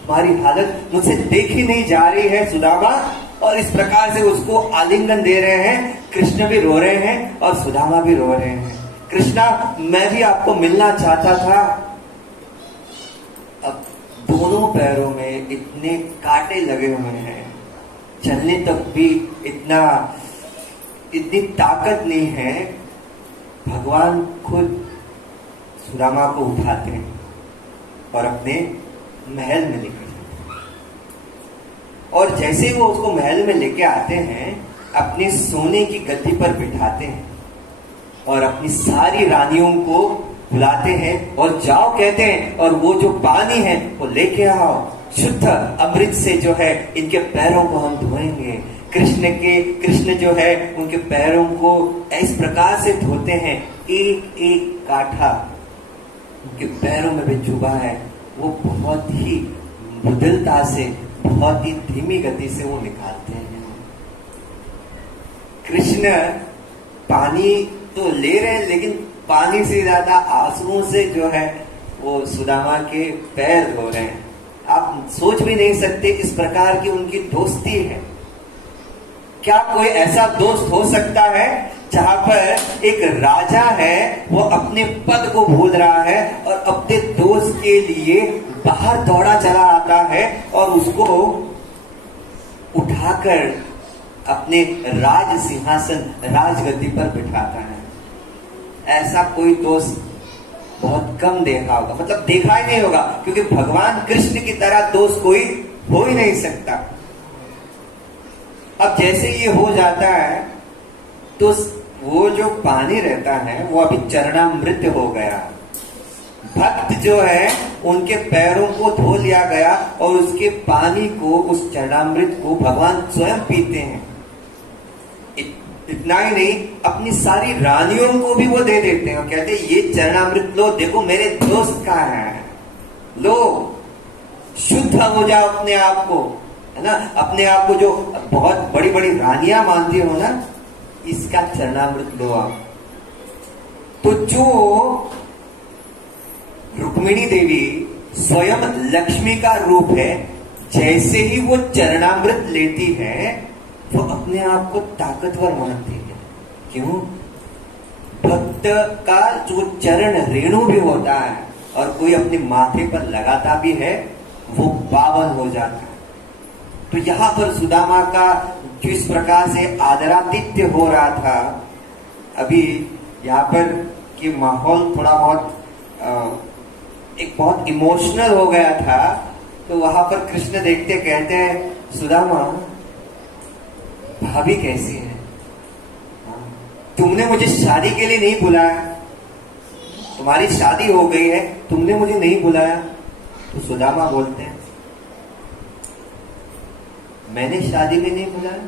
तुम्हारी हालत मुझसे देखी नहीं जा रही है सुदामा। और इस प्रकार से उसको आलिंगन दे रहे हैं। कृष्ण भी रो रहे हैं और सुदामा भी रो रहे हैं। कृष्णा मैं भी आपको मिलना चाहता था। अब दोनों पैरों में इतने कांटे लगे हुए हैं, चलने तक भी इतनी ताकत नहीं है। भगवान खुद सुदामा को उठाते हैं और अपने महल में लेके जाते हैं। और जैसे ही वो उसको महल में लेके आते हैं, अपने सोने की गद्दी पर बिठाते हैं और अपनी सारी रानियों को बुलाते हैं और जाओ कहते हैं, और वो जो पानी है वो लेके आओ, शुद्ध अमृत से जो है इनके पैरों को हम धोएंगे। कृष्ण जो है उनके पैरों को इस प्रकार से धोते हैं, एक एक कांटा उनके पैरों में भी चुभा है। वो बहुत ही मृदुलता से, बहुत ही धीमी गति से वो निकालते हैं। कृष्ण पानी तो ले रहे हैं, लेकिन पानी से ज्यादा आंसुओं से जो है वो सुदामा के पैर धो रहे हैं। आप सोच भी नहीं सकते इस प्रकार की उनकी दोस्ती है। क्या कोई ऐसा दोस्त हो सकता है जहां पर एक राजा है वो अपने पद को भूल रहा है और अपने दोस्त के लिए बाहर दौड़ा चला आता है और उसको उठाकर अपने राज सिंहासन, राजगद्दी पर बिठाता है। ऐसा कोई दोस्त बहुत कम देखा होगा, मतलब देखा ही नहीं होगा, क्योंकि भगवान कृष्ण की तरह दोस्त कोई हो ही नहीं सकता। अब जैसे ये हो जाता है तो वो जो पानी रहता है वो अभी चरणामृत हो गया। भक्त जो है उनके पैरों को धो लिया गया और उसके पानी को, उस चरणामृत को भगवान स्वयं पीते हैं। इतना ही नहीं, अपनी सारी रानियों को भी वो दे देते हैं और कहते हैं ये चरणामृत लो, देखो मेरे दोस्त का है, लो शुद्ध हो जाओ अपने आप को। है ना, अपने आप को जो बहुत बड़ी बड़ी रानियां मानती हो ना, इसका चरणामृत लो आप। तो जो रुक्मिणी देवी स्वयं लक्ष्मी का रूप है, जैसे ही वो चरणामृत लेती है वो अपने आप को ताकतवर मानती है। क्यों? भक्त का जो चरण रेणु भी होता है और कोई अपने माथे पर लगाता भी है, वो पावन हो जाता है। तो यहां पर सुदामा का जिस प्रकार से आदरातिथ्य हो रहा था, अभी यहाँ पर कि माहौल थोड़ा बहुत एक बहुत इमोशनल हो गया था। तो वहां पर कृष्ण देखते कहते हैं, सुदामा भाभी कैसी है? तुमने मुझे शादी के लिए नहीं बुलाया, तुम्हारी शादी हो गई है, तुमने मुझे नहीं बुलाया। तो सुदामा बोलते हैं, मैंने शादी में नहीं बुलाया,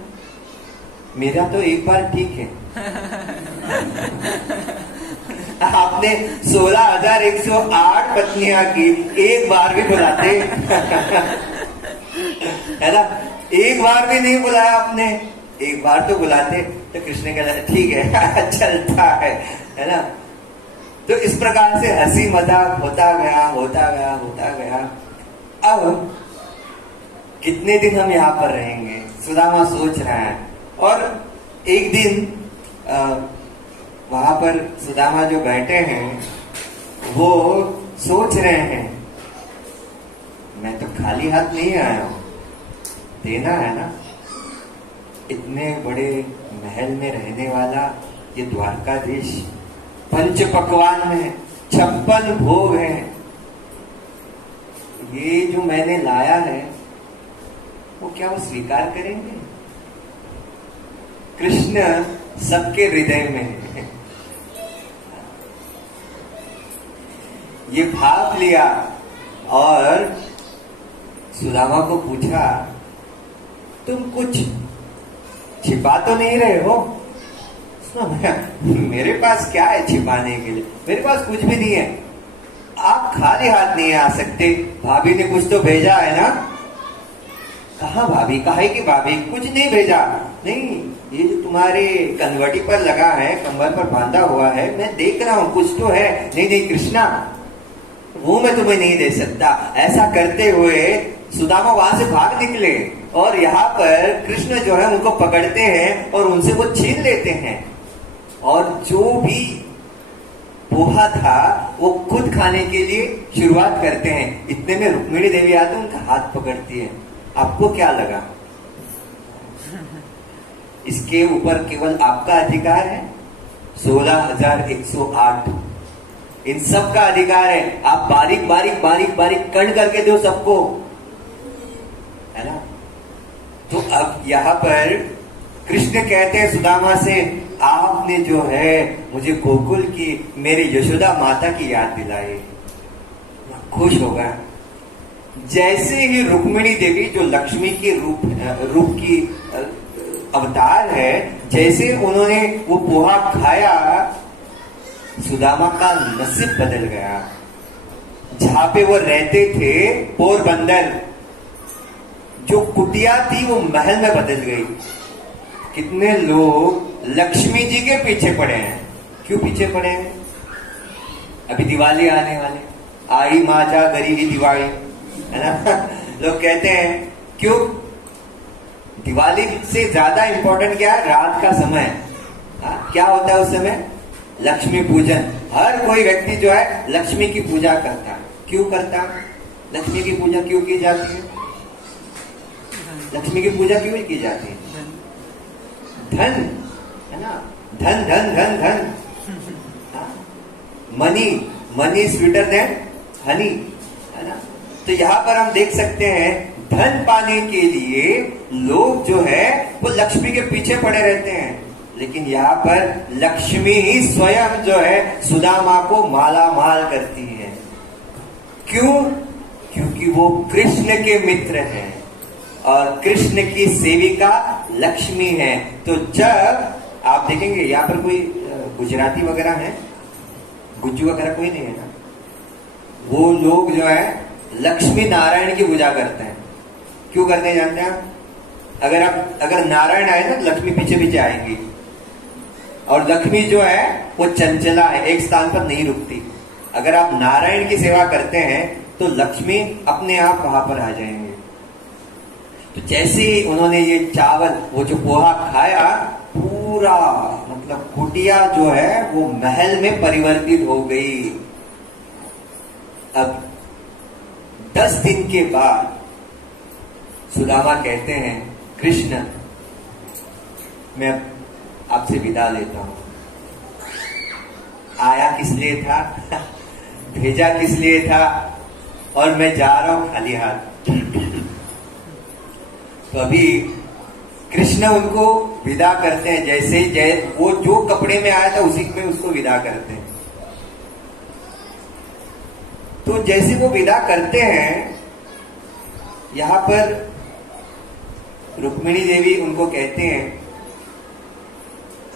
मेरा तो एक बार ठीक है। आपने 16,108 पत्नियां की, एक बार भी बुलाते है ना, एक बार भी नहीं बुलाया आपने, एक बार तो बुलाते। तो कृष्ण कहता है ठीक है चलता है ना। तो इस प्रकार से हंसी मजाक होता गया होता गया होता गया। अब कितने दिन हम यहाँ पर रहेंगे, सुदामा सोच रहा है। और एक दिन वहां पर सुदामा जो बैठे हैं वो सोच रहे हैं, मैं तो खाली हाथ नहीं आया हूं, देना है ना। इतने बड़े महल में रहने वाला ये द्वारकाधीश, पंच पकवान है, 56 भोग है, ये जो मैंने लाया है वो क्या वो स्वीकार करेंगे? कृष्ण सबके हृदय में है। ये भाप लिया और सुदामा को पूछा, तुम कुछ छिपा तो नहीं रहे हो? मेरे पास क्या है छिपाने के लिए, मेरे पास कुछ भी नहीं है। आप खाली हाथ नहीं आ सकते, भाभी ने कुछ तो भेजा है ना। कहा भाभी? काहे की भाभी? कुछ नहीं भेजा। नहीं, ये जो तुम्हारे कनवटी पर लगा है, कमर पर बांधा हुआ है, मैं देख रहा हूं कुछ तो है। नहीं नहीं कृष्णा, वो मैं तुम्हें नहीं दे सकता। ऐसा करते हुए सुदामा वहां से भाग निकले और यहाँ पर कृष्ण जो है उनको पकड़ते हैं और उनसे वो छीन लेते हैं, और जो भी पोहा था वो खुद खाने के लिए शुरुआत करते हैं। इतने में रुक्मिणी देवी आते, उनका हाथ पकड़ती है। आपको क्या लगा? इसके ऊपर केवल आपका अधिकार है, 16,108 इन सब का अधिकार है। आप बारीक बारीक बारीक बारीक कण करके दो सबको, है ना। तो अब यहां पर कृष्ण कहते हैं सुदामा से, आपने जो है मुझे गोकुल की मेरी यशोदा माता की याद दिलाई। खुश होगा। जैसे ही रुक्मिणी देवी जो लक्ष्मी के रूप की अवतार है, जैसे उन्होंने वो पोहा खाया, सुदामा का नसीब बदल गया। जहां पे वो रहते थे पोरबंदर, जो कुटिया थी वो महल में बदल गई। कितने लोग लक्ष्मी जी के पीछे पड़े हैं। क्यों पीछे पड़े हैं? अभी दिवाली आने वाले, आई माजा गरी ही दिवाली, है ना। लोग कहते हैं क्यों? दिवाली से ज्यादा इंपॉर्टेंट क्या है? रात का समय। क्या होता है उस समय? लक्ष्मी पूजन। हर कोई व्यक्ति जो है लक्ष्मी की पूजा करता है। क्यों करता है? लक्ष्मी की पूजा क्यों की जाती है? लक्ष्मी की पूजा क्यों की जाती है? धन, है ना। धन धन धन धन, money, money sweeter than Honey, है ना। तो यहाँ पर हम देख सकते हैं धन पाने के लिए लोग जो है वो लक्ष्मी के पीछे पड़े रहते हैं, लेकिन यहाँ पर लक्ष्मी ही स्वयं जो है सुदामा को माला माल करती है। क्यों? क्योंकि वो कृष्ण के मित्र हैं और कृष्ण की सेविका लक्ष्मी है। तो जब आप देखेंगे यहाँ पर कोई गुजराती वगैरह है, गुज्जू वगैरह कोई नहीं है ना, वो लोग जो है लक्ष्मी नारायण की पूजा करते हैं। क्यों करते हैं जानते हैं? अगर नारायण आए ना, लक्ष्मी पीछे पीछे आएंगी, और लक्ष्मी जो है वो चंचला है, एक स्थान पर नहीं रुकती। अगर आप नारायण की सेवा करते हैं तो लक्ष्मी अपने आप वहां पर आ जाएंगे। तो जैसे ही उन्होंने ये चावल, वो जो पोहा खाया, पूरा मतलब कुटिया जो है वो महल में परिवर्तित हो गई। अब 10 दिन के बाद सुदामा कहते हैं, कृष्ण मैं आपसे विदा लेता हूं। आया किस लिए था, भेजा किस लिए था, और मैं जा रहा हूं खाली हाथ। तो अभी कृष्ण उनको विदा करते हैं, जैसे ही वो जो कपड़े में आया था उसी में उसको विदा करते हैं। तो जैसे वो विदा करते हैं, यहां पर रुक्मिणी देवी उनको कहते हैं,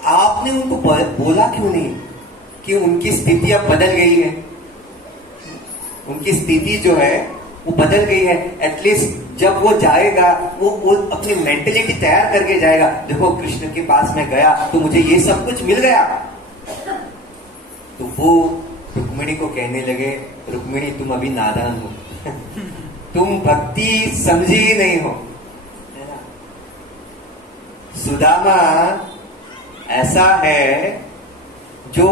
आपने उनको बोला क्यों नहीं कि उनकी स्थिति अब बदल गई है, उनकी स्थिति जो है वो बदल गई है। एटलीस्ट जब वो जाएगा वो अपनी मेंटेलिटी तैयार करके जाएगा। देखो कृष्ण के पास में गया तो मुझे ये सब कुछ मिल गया। तो वो रुक्मिणी को कहने लगे, रुक्मिणी तुम अभी नादान हो, तुम भक्ति समझी ही नहीं हो। सुदामा ऐसा है जो,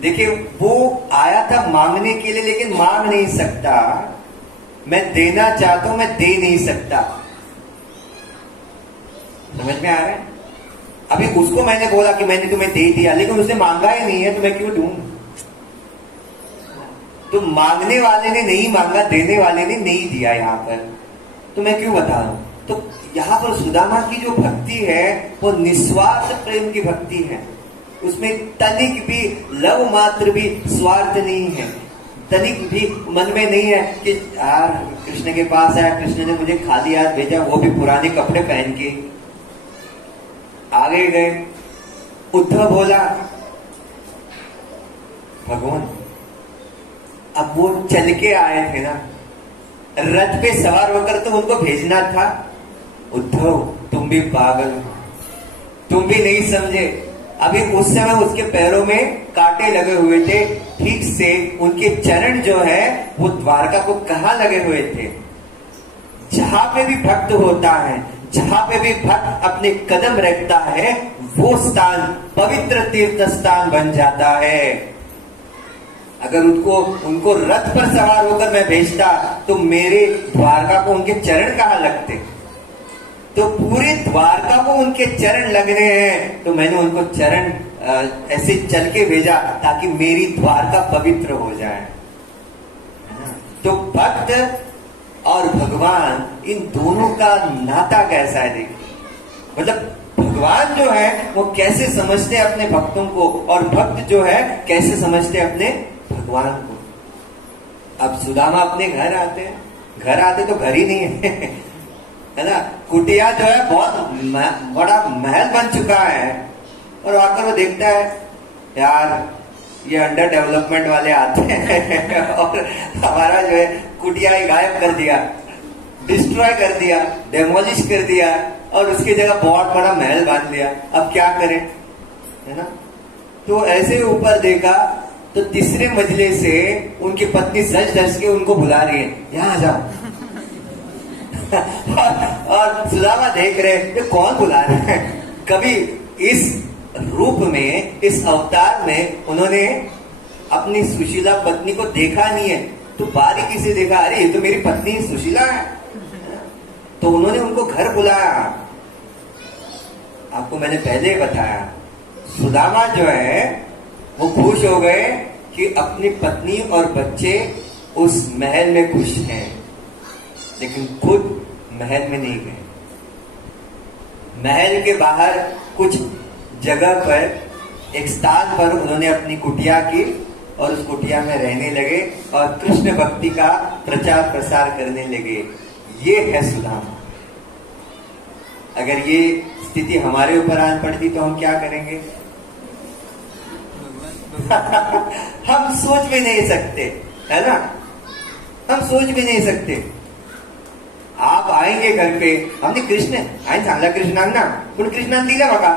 देखिए वो आया था मांगने के लिए, लेकिन मांग नहीं सकता। मैं देना चाहता हूं, मैं दे नहीं सकता। समझ में आ रहा है? अभी उसको मैंने बोला कि मैंने तुम्हें दे दिया, लेकिन उसने मांगा ही नहीं है, तो मैं क्यों दूं? तो मांगने वाले ने नहीं मांगा, देने वाले ने नहीं दिया यहां पर, तो मैं क्यों बता रहा हूं? तो यहां पर सुदामा की जो भक्ति है वो निस्वार्थ प्रेम की भक्ति है। उसमें तनिक भी, लव मात्र भी स्वार्थ नहीं है। तनिक भी मन में नहीं है कि यार कृष्ण के पास आया, कृष्ण ने मुझे खाली हाथ भेजा, वो भी पुराने कपड़े पहन के। आगे गए, उद्धव बोला, भगवान अब वो चल के आए थे ना, रथ पे सवार होकर तो उनको भेजना था। उद्धव तुम भी पागल हो, तुम भी नहीं समझे। अभी उस समय उसके पैरों में कांटे लगे हुए थे, ठीक से उनके चरण जो है वो द्वारका को कहां लगे हुए थे? जहां पे भी भक्त होता है, जहां पे भी भक्त अपने कदम रखता है, वो स्थान पवित्र तीर्थ स्थान बन जाता है। अगर उनको रथ पर सवार होकर मैं भेजता तो मेरे द्वारका को उनके चरण कहां लगते? तो पूरे द्वारका को उनके चरण लगने हैं, तो मैंने उनको चरण ऐसे चल के भेजा ताकि मेरी द्वारका पवित्र हो जाए। तो भक्त और भगवान, इन दोनों का नाता कैसा है देखिए। मतलब भगवान जो है वो कैसे समझते हैं अपने भक्तों को, और भक्त जो है कैसे समझते हैं अपने भगवान को। अब सुदामा अपने घर आते हैं, घर आते तो घर ही नहीं है ना, कुटिया जो है बहुत बड़ा महल बन चुका है, और आकर वो देखता है यार ये अंडर डेवलपमेंट वाले आते हैं और हमारा जो है कुटिया ही गायब कर दिया, डिस्ट्रॉय कर दिया, डेमोलिश कर दिया, और उसकी जगह बहुत बड़ा महल बांध लिया। अब क्या करें, है ना। तो ऐसे ऊपर देखा तो तीसरे मंजिले से उनकी पत्नी सज धज के उनको बुला रही है, यहां आ जाओ और सुदामा देख रहे ये कौन बुला रहे हैं। कभी इस रूप में, इस अवतार में उन्होंने अपनी सुशीला पत्नी को देखा नहीं है, तो बारीकी से देखा, अरे ये तो मेरी पत्नी सुशीला है, तो उन्होंने उनको घर बुलाया। आपको मैंने पहले बताया, सुदामा जो है वो खुश हो गए कि अपनी पत्नी और बच्चे उस महल में खुश हैं, लेकिन खुद महल में नहीं गए। महल के बाहर कुछ जगह पर, एक स्थान पर उन्होंने अपनी कुटिया की और उस कुटिया में रहने लगे और कृष्ण भक्ति का प्रचार प्रसार करने लगे। ये है सुदामा। अगर ये स्थिति हमारे ऊपर आन पड़ती तो हम क्या करेंगे? हम सोच भी नहीं सकते, है ना, हम सोच भी नहीं सकते। आप आए आएंगे घर पे, हमने कृष्ण आय चांगला कृष्णांग ना, पण कृष्णान दिला बघा.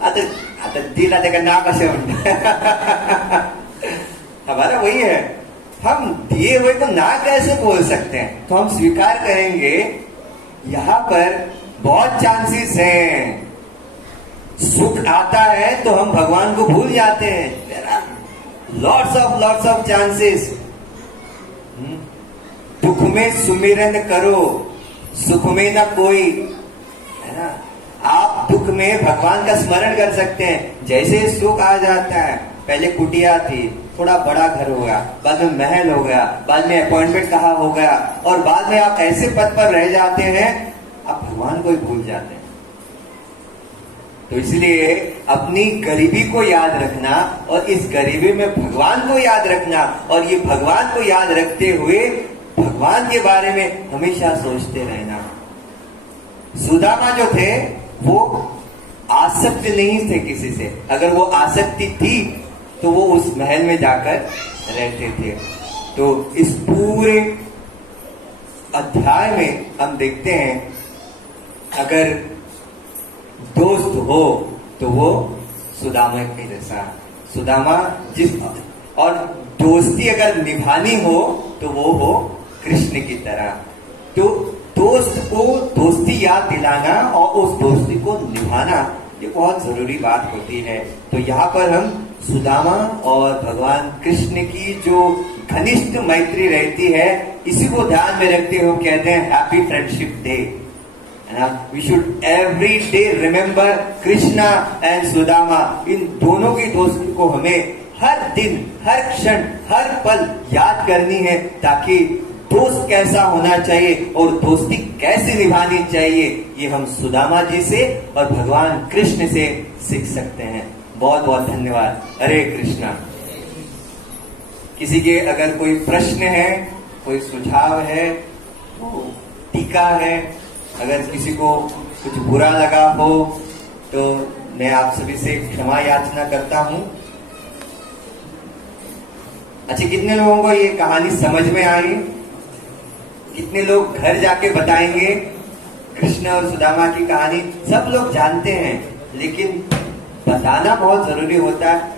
आता आता दिला ते का ना कसे म्हणते. हमारा वही है, हम दिए हुए को ना कैसे बोल सकते हैं. तो हम स्वीकार करेंगे यहाँ पर बहुत चांसेस हैं. सुख आता है तो हम भगवान को भूल जाते हैं. There are lots of chances. दुख में सुमिरन करो, सुख में ना कोई, है ना. आप दुख में भगवान का स्मरण कर सकते हैं. जैसे सुख आ जाता है, पहले कुटिया थी, थोड़ा बड़ा घर हो गया, बाद में महल हो गया, बाद में अपॉइंटमेंट कहाँ हो गया, और बाद में आप ऐसे पद पर रह जाते हैं, आप भगवान को ही भूल जाते हैं. तो इसलिए अपनी गरीबी को याद रखना और इस गरीबी में भगवान को याद रखना, और ये भगवान को याद रखते हुए भगवान के बारे में हमेशा सोचते रहना. सुदामा जो थे वो आसक्त नहीं थे किसी से. अगर वो आसक्ति थी तो वो उस महल में जाकर रहते थे. तो इस पूरे अध्याय में हम देखते हैं, अगर दोस्त हो तो वो सुदामा के जैसा. सुदामा जिस, और दोस्ती अगर निभानी हो तो वो हो कृष्ण की तरह. तो दोस्त को दोस्ती याद दिलाना और उस दोस्ती को निभाना, ये बहुत जरूरी बात होती है. तो यहाँ पर हम सुदामा और भगवान कृष्ण की जो घनिष्ठ मैत्री रहती है, इसी को ध्यान में रखते हुए कहते हैं happy friendship day. We should every day remember Krishna and Sudama. इन दोनों की दोस्ती को हमें हर दिन, हर क्षण, हर पल याद करनी है, ताकि दोस्त कैसा होना चाहिए और दोस्ती कैसे निभानी चाहिए, ये हम सुदामा जी से और भगवान कृष्ण से सीख सकते हैं. बहुत बहुत धन्यवाद. हरे कृष्णा. किसी के अगर कोई प्रश्न है, कोई सुझाव है, टीका है, अगर किसी को कुछ बुरा लगा हो तो मैं आप सभी से क्षमा याचना करता हूं. अच्छा, कितने लोगों को ये कहानी समझ में आई? कितने लोग घर जाके बताएंगे कृष्ण और सुदामा की कहानी? सब लोग जानते हैं, लेकिन बताना बहुत जरूरी होता है.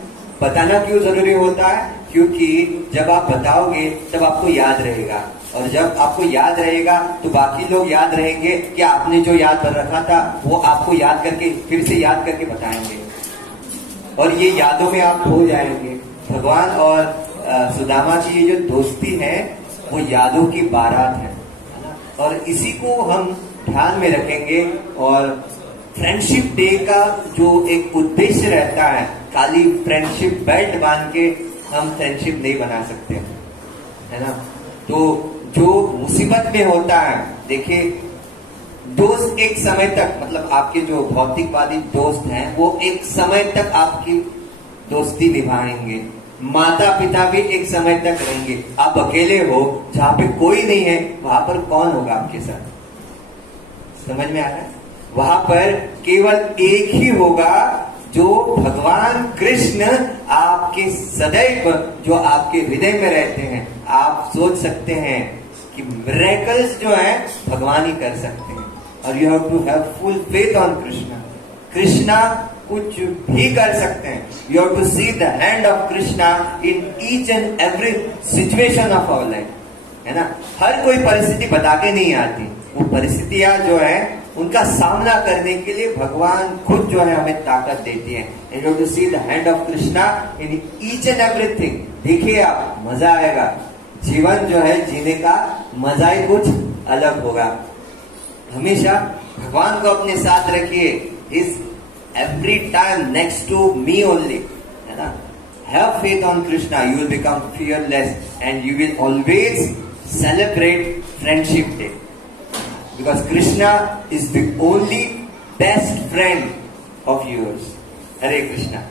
बताना क्यों जरूरी होता है? क्योंकि जब आप बताओगे तब आपको याद रहेगा, और जब आपको याद रहेगा तो बाकी लोग याद रहेंगे कि आपने जो याद कर रखा था वो आपको याद करके फिर से याद करके बताएंगे, और ये यादों में आप खो जाएंगे. भगवान और सुदामा की ये जो दोस्ती है वो यादों की बारात है ना. और इसी को हम ध्यान में रखेंगे. और फ्रेंडशिप डे का जो एक उद्देश्य रहता है, खाली फ्रेंडशिप बेल्ट बांध के हम फ्रेंडशिप नहीं बना सकते, है ना. तो जो मुसीबत में होता है, देखिए दोस्त एक समय तक, मतलब आपके जो भौतिकवादी दोस्त हैं वो एक समय तक आपकी दोस्ती निभाएंगे. माता पिता भी एक समय तक रहेंगे. आप अकेले हो, जहां पे कोई नहीं है, वहां पर कौन होगा आपके साथ? समझ में आ रहा है? वहां पर केवल एक ही होगा, जो भगवान कृष्ण आपके सदैव, जो आपके हृदय में रहते हैं. आप सोच सकते हैं कि मिरेकल्स जो है भगवान ही कर सकते हैं, और you have to have full faith on Krishna. Krishna कुछ भी कर सकते हैं. You have to see the hand of Krishna in each and every situation of our life, है ना. हर कोई परिस्थिति बता के नहीं आती. वो परिस्थितियां जो है उनका सामना करने के लिए भगवान खुद जो है हमें ताकत देती है. You have to see the hand of Krishna in each and everything. देखिए आप, मजा आएगा. जीवन जो है जीने का मजा ही कुछ अलग होगा. हमेशा भगवान को अपने साथ रखिए. इस every time next to me only, है ना. Have faith on Krishna, you will become fearless and you will always celebrate Friendship Day, because Krishna is the only best friend of yours. Hare Krishna.